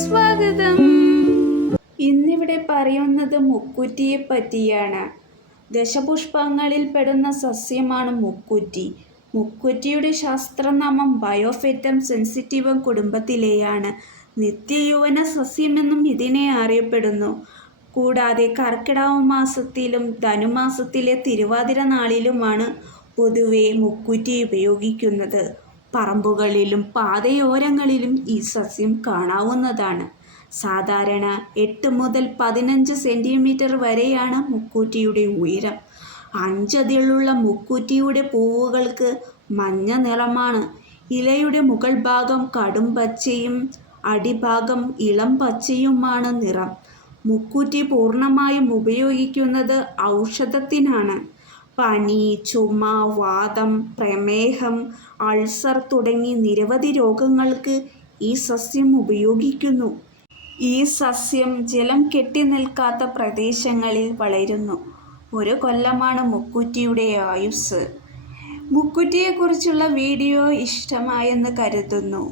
സ്വാഗതം. ഇന്നിവിടെ പറയുന്നത് മുക്കുറ്റിയെ പറ്റിയാണ് ദശപുഷ്പങ്ങളിൽ പെടുന്ന സസ്യമാണ് മുക്കുറ്റി. മുക്കുറ്റിയുടെ ശാസ്ത്രനാമം ബയോഫെറ്റം സെൻസിറ്റീവം കുടുംബത്തിലെയാണ്. നിത്യയൗവന സസ്യമെന്നും ഇതിനെ അറിയപ്പെടുന്നു. കൂടാതെ കർക്കിടക മാസത്തിലും ധനുമാസത്തിലെ തിരുവാതിര നാളിലുമാണ് പൊതുവെ മുക്കുറ്റി ഉപയോഗിക്കുന്നത്. പറമ്പുകളിലും പാതയോരങ്ങളിലും ഈ സസ്യം കാണാവുന്നതാണ്. സാധാരണ എട്ട് മുതൽ പതിനഞ്ച് സെന്റിമീറ്റർ വരെയാണ് മുക്കൂറ്റിയുടെ ഉയരം. അഞ്ചതിലുള്ള മുക്കൂറ്റിയുടെ പൂവുകൾക്ക് മഞ്ഞ നിറമാണ്. ഇലയുടെ മുകൾ ഭാഗം കടും പച്ചയും അടിഭാഗം ഇളം പച്ചയുമാണ് നിറം. മുക്കൂറ്റി പൂർണമായും ഉപയോഗിക്കുന്നത് ഔഷധത്തിനാണ്. പനി ചുമ വാദം പ്രമേഹം അൾസർ തുടങ്ങി നിരവധി രോഗങ്ങൾക്ക് ഈ സസ്യം ഉപയോഗിക്കുന്നു. ഈ സസ്യം ജലം കെട്ടി നിൽക്കാത്ത പ്രദേശങ്ങളിൽ വളരുന്നു. ഒരു കൊല്ലമാണ് മുക്കുറ്റിയുടെ ആയുസ് മുക്കുറ്റിയെക്കുറിച്ചുള്ള വീഡിയോ ഇഷ്ടമായെന്ന് കരുതുന്നു.